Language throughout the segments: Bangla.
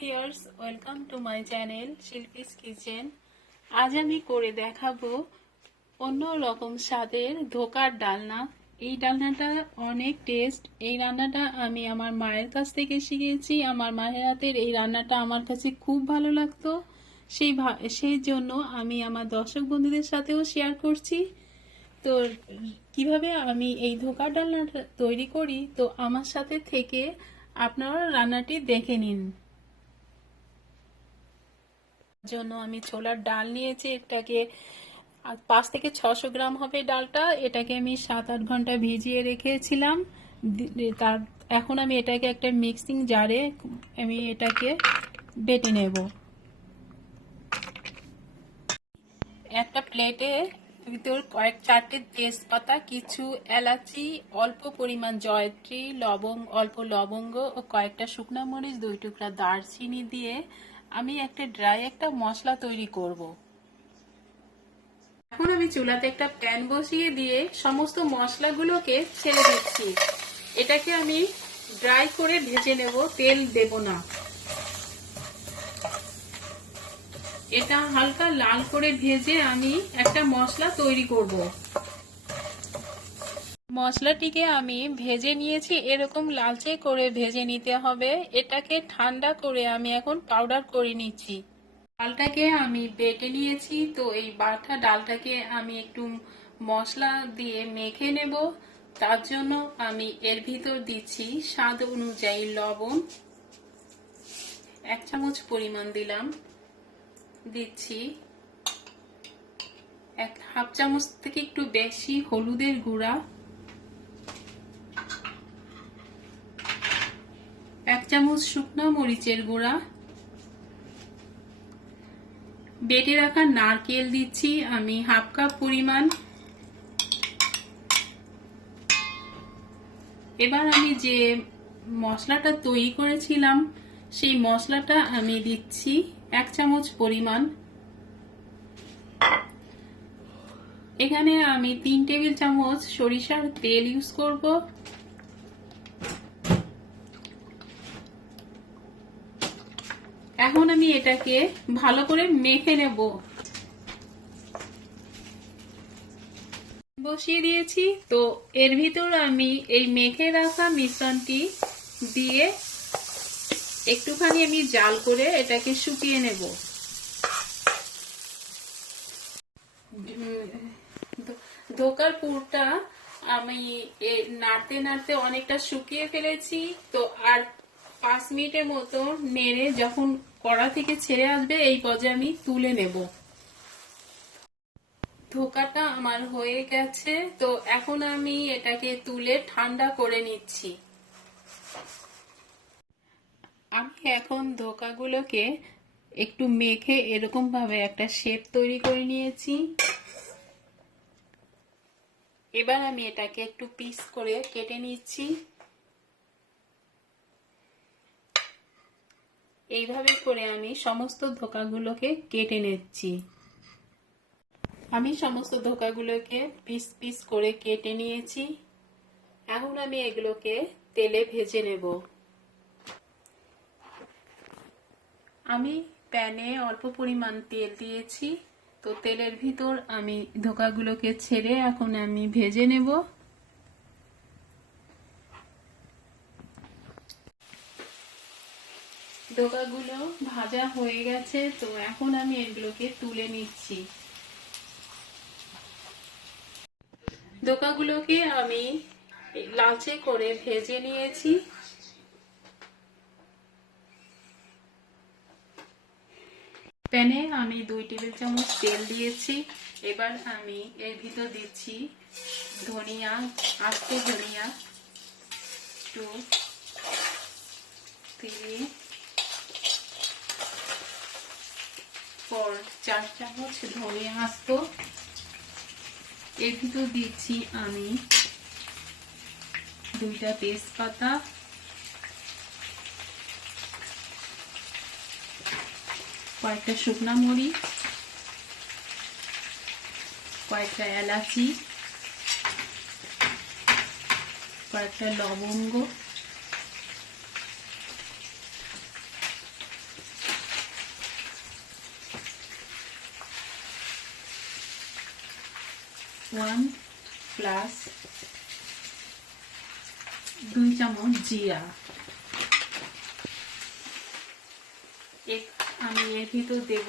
Viewers, welcome to my channel Shilpi's kitchen. আজ আমি করে দেখাবো অন্য রকম স্বাদের ধোকার ডালনা। এই ডালনাটা অনেক টেস্ট। এই রান্নাটা আমি আমার মায়ের কাছ থেকে শিখেছি। আমার মায়ের হাতের এই রান্নাটা আমার কাছে খুব ভালো লাগতো। সেই জন্য আমি আমার দর্শক বন্ধুদের সাথেও শেয়ার করছি। তো কিভাবে আমি এই ধোকার ডালনাটা তৈরি করি, তো আমার সাথে থেকে আপনারা রান্নাটি দেখে নিন। জন্য আমি ছোলার ডাল নিয়েছি। এটাকে 5 থেকে 600 গ্রাম হবে ডালটা। এটাকে আমি 7-8 ঘন্টা ভিজিয়ে রেখেছিলাম। তার এখন আমি এটাকে একটা মিক্সিং জারে আমি এটাকে বেটে নেব। একটা প্লেটে ভিতর কয়েক 4টে তেজপাতা, কিছু এলাচি, অল্প পরিমাণ জয়ত্রী, অল্প লবঙ্গ ও কয়েকটা শুকনো মরিচ, 2 টুকরা দারচিনি দিয়ে আমি একটা মশলা তৈরি করব। এখন আমি চুলাতে একটা প্যান বসিয়ে দিয়ে সমস্ত মশলাগুলোকে ছেড়ে দিচ্ছি। এটাকে আমি ড্রাই করে ভেজে নেব, তেল দেব না। এটা হালকা লাল করে ভেজে আমি একটা মশলা তৈরি করব। মশলাটিকে আমি ভেজে নিয়েছি, এরকম লালচে করে ভেজে নিতে হবে। এটাকে ঠান্ডা করে আমি এখন পাউডার করে নিচ্ছি। ডালটাকে আমি বেটে নিয়েছি, তো এই বাটা ডালটাকে আমি একটু মশলা দিয়ে মেখে নেব। তার জন্য আমি এর ভিতর দিচ্ছি স্বাদ অনুযায়ী লবণ, 1 চামচ পরিমাণ দিচ্ছি হাফ চামচ থেকে একটু বেশি হলুদের গুঁড়া, 1 চামচ শুকনো মরিচের গুঁড়া, বেটে রাখা নারকেল দিচ্ছি আমি হাফ কাপ পরিমাণ। এবার আমি যে মশলাটা তৈরি করেছিলাম সেই মশলাটা আমি দিচ্ছি 1 চামচ পরিমাণ। এখানে আমি 3 টেবিল চামচ সরিষার তেল ইউজ করব। এখন আমি এটাকে ভালো করে মেখে নেব। বসিয়ে দিয়েছি, তো এর ভিতর আমি এই মেখে রাখা মিশ্রণটি দিয়ে একটুখানি আমি জাল করে এটাকে শুকিয়ে নেব। ধোকার পুরটা আমি নাড়তে নাড়তে অনেকটা শুকিয়ে ফেলেছি। তো আর 5 মিনিটের মতো নেড়ে যখন কড়া থেকে ছেড়ে আসবে এই পর্যায়ে আমি তুলে নেব। ধোকাটা আমার হয়ে গেছে, তো এখন আমি এটাকে তুলে ঠান্ডা করে নিচ্ছি। আমি এখন ধোকাগুলোকে একটু মেখে এরকম ভাবে একটা শেপ তৈরি করে নিয়েছি। এবার আমি এটাকে একটু পিস করে কেটে নিচ্ছি। এইভাবে করে আমি সমস্ত ধোকাগুলোকে কেটে নিচ্ছি। আমি সমস্ত ধোকাগুলোকে পিস পিস করে কেটে নিয়েছি। এখন আমি এগুলোকে তেলে ভেজে নেব। আমি প্যানে অল্প পরিমাণ তেল দিয়েছি, তো তেলের ভিতর আমি ধোকাগুলোকে ছেড়ে এখন আমি ভেজে নেব। ধোকাগুলো ভাজা হয়ে গেছে, তো এখন আমি এগুলোকে তুলে নিচ্ছি। ধোকাগুলোকে আমি লালচে করে ভেজে নিয়েছি। প্যানে আমি 2 টেবিল চামচ তেল দিয়েছি। এবার আমি এর ভিতর দিচ্ছি ধনিয়া, আস্ত ধনিয়া 2, 3, 4, 4 চামচ ধনিয়া আস্ত। এর ভিতর দিচ্ছি আমি 2টা তেজপাতা, কয়েকটা শুকনো মরিচ, কয়েকটা এলাচি, কয়েকটা লবঙ্গ, 1 প্লাস 2 চামচ জিরা। আমি এর ভিতর দেব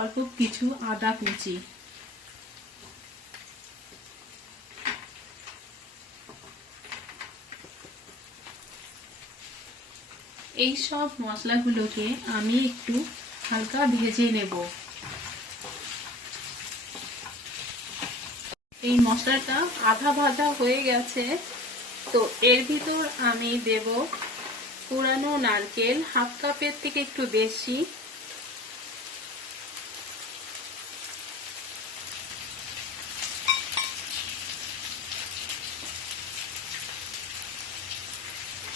অল্প কিছু আদা কুচি। এই সব মশলাগুলোকে আমি একটু হালকা ভেজে নেব। এই মশলাটা আধা ভাজা হয়ে গেছে, তো এর ভিতর আমি দেব কুড়ানো নারকেল, হাফ কাপের থেকে একটু বেশি।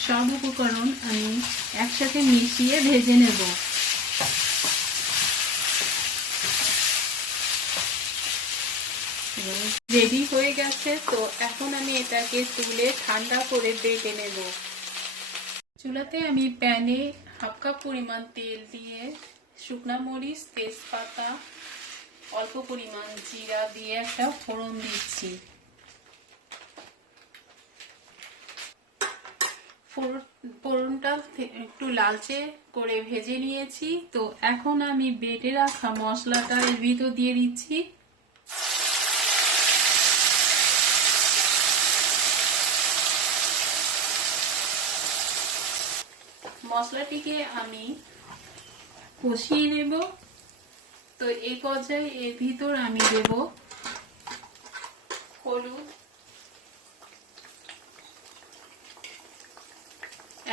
সব উপকরণ আমি একসাথে মিশিয়ে ভেজে নেব। রেডি হয়ে গেছে, তো এখন আমি এটাকে তুলে ঠান্ডা করে বেটে নেব। চুলাতে আমি প্যানে হাফ কাপ পরিমাণ তেল দিয়ে শুকনা মরিচ, তেজপাতা, অল্প পরিমাণ জিরা দিয়ে একটা ফোড়ন দিচ্ছি। ফোড়নটা একটু লালচে করে ভেজে নিয়েছি, তো এখন আমি বেটে রাখা মশলাটা এর ভিতর দিয়ে দিচ্ছি। মশলাটিকে আমি কষিয়ে নেব। তো এই পর্যায়ে এর ভিতর আমি দেব হলুদ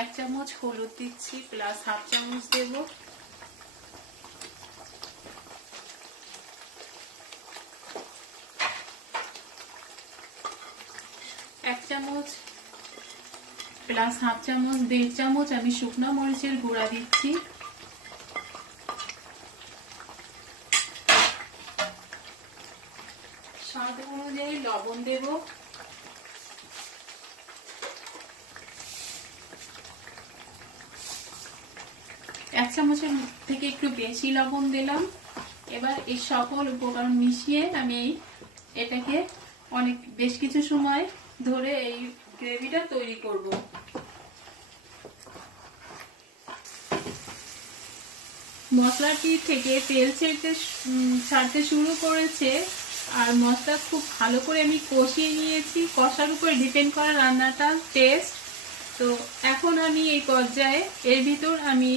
1 চামচ হলুদ দিচ্ছি, প্লাস হাফ চামচ দেব এক চামচ, প্লাস হাফ চামচ 1.5 চামচ আমি শুকনো মরিচের গুঁড়া দিচ্ছি। স্বাদ অনুযায়ী লবণ দেব। এক চামচের থেকে একটু বেশি লবণ দিলাম। এবার এই সকল উপকরণ মিশিয়ে আমি এটাকে বেশ কিছু সময় ধরে এই গ্রেভিটা তৈরি করব। মশলাটি থেকে তেল ছাড়তে শুরু করেছে, আর মশলা খুব ভালো করে আমি কষিয়ে নিয়েছি। কষার উপর ডিপেন্ড করে রান্নাটা টেস্ট। তো এখন আমি এই পর্যায়ে এর ভিতর আমি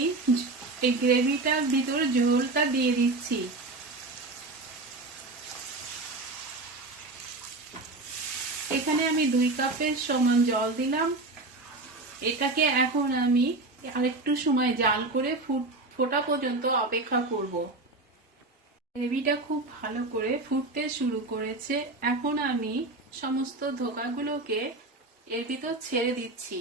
এই গ্রেভিটার ভিতর ঝোলটা দিয়ে দিচ্ছি। এখানে আমি 2 কাপের সমান জল দিলাম। এটাকে এখন আমি আরেকটু সময় জাল করে ফোটা পর্যন্ত অপেক্ষা করব। গ্রেভিটা খুব ভালো করে ফুটতে শুরু করেছে। এখন আমি সমস্ত ধোকাগুলোকে এর ভিতর ছেড়ে দিচ্ছি।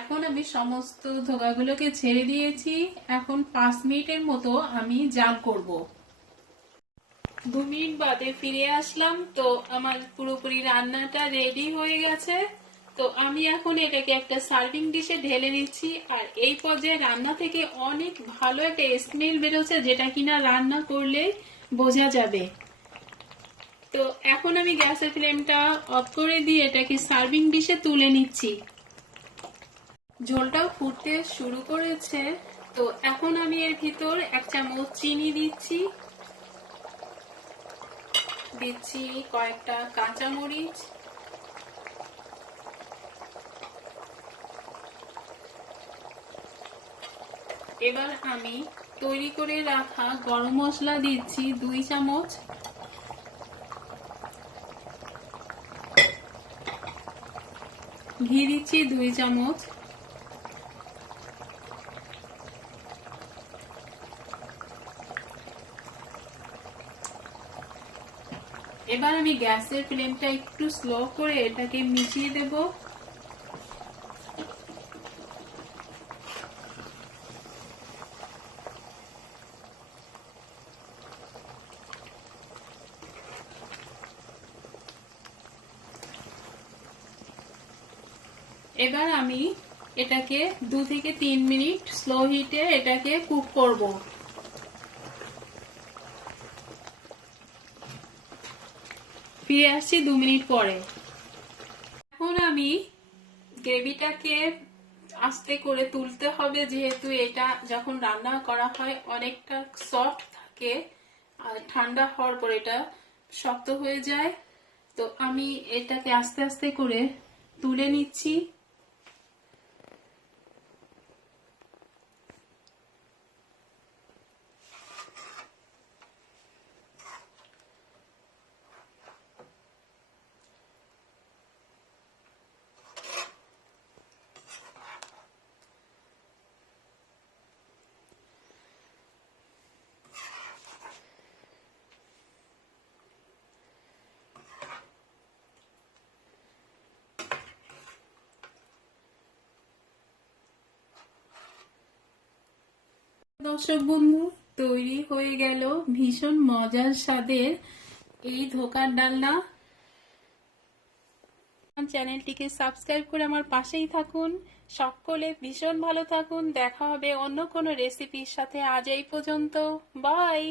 এখন আমি সমস্ত ধোকাগুলোকে ছেড়ে দিয়েছি। এখন 5 মিনিটের মতো আমি জাল করব। 2 মিনিট বাদে ফিরে আসলাম, তো আমার পুরোপুরি রান্নাটা রেডি হয়ে গেছে। তো আমি এখন এটাকে একটা সার্ভিং ডিশে ঢেলে নিচ্ছি। আর এই পর্যায়ে রান্না থেকে অনেক ভালো একটা স্মেল বেরোচ্ছে, যেটা কিনা রান্না করলে বোঝা যাবে। তো এখন আমি গ্যাসের ফ্লেমটা অফ করে দিয়ে এটাকে সার্ভিং ডিশে তুলে নিচ্ছি। ঝোলটাও ফুটতে শুরু করেছে, তো এখন আমি এর ভিতর 1 চামচ চিনি দিচ্ছি কয়েকটা কাঁচামরিচ, এবার আমি তৈরি করে রাখা গরম মশলা দিচ্ছি 2 চামচ, ঘি দিচ্ছি 2 চামচ, এবার আমি গ্যাসের ফ্লেমটা একটু স্লো করে এটাকে মিশিয়ে দেব। এবার আমি এটাকে 2 থেকে 3 মিনিট স্লো হিটে এটাকে কুক করব। ফিরে আসছি 2 মিনিট পরে। এখন আমি গ্রেভিটাকে আস্তে করে তুলতে হবে, যেহেতু এটা যখন রান্না করা হয় অনেকটা সফট থাকে আর ঠান্ডা হওয়ার পর এটা শক্ত হয়ে যায়। তো আমি এটাকে আস্তে আস্তে করে তুলে নিচ্ছি। দর্শক বন্ধু, তৈরি হয়ে গেল ভীষণ মজার স্বাদের এই ধোকার ডালনা। চ্যানেলটিকে সাবস্ক্রাইব করে আমার পাশেই থাকুন। সকলে ভীষণ ভালো থাকুন। দেখা হবে অন্য কোনো রেসিপির সাথে। আজ এই পর্যন্ত, বাই।